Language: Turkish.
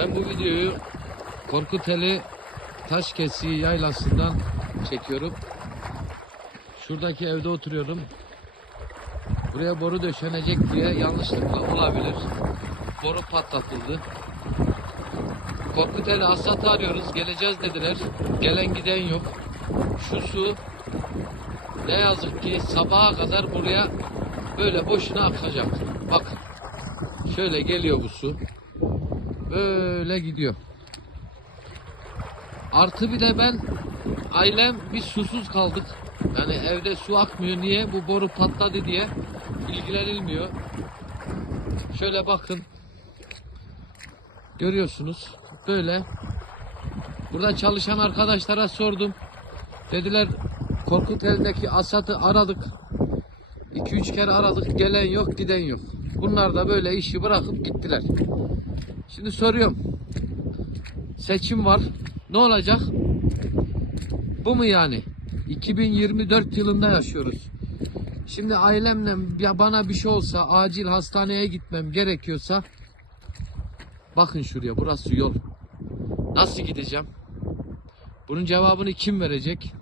Ben bu videoyu Korkuteli Taş Kesiği yaylasından çekiyorum. Şuradaki evde oturuyorum. Buraya boru döşenecek diye yanlışlıkla olabilir. Boru patlatıldı. Korkuteli Asat'ı arıyoruz. Geleceğiz dediler. Gelen giden yok. Şu su ne yazık ki sabaha kadar buraya böyle boşuna akacak. Bakın. Şöyle geliyor bu su. Böyle gidiyor. Artı bir de ben ailem bir susuz kaldık. Yani evde su akmıyor. Niye? Bu boru patladı diye ilgilenilmiyor. Şöyle bakın. Görüyorsunuz. Böyle. Burada çalışan arkadaşlara sordum. Dediler Korkut elindeki Asat'ı aradık. 2-3 kere aradık. Gelen yok, giden yok. Bunlar da böyle işi bırakıp gittiler. Şimdi soruyorum. Seçim var. Ne olacak? Bu mu yani? 2024 yılında yaşıyoruz. Şimdi ailemle ya bana bir şey olsa acil hastaneye gitmem gerekiyorsa bakın şuraya burası yol. Nasıl gideceğim? Bunun cevabını kim verecek?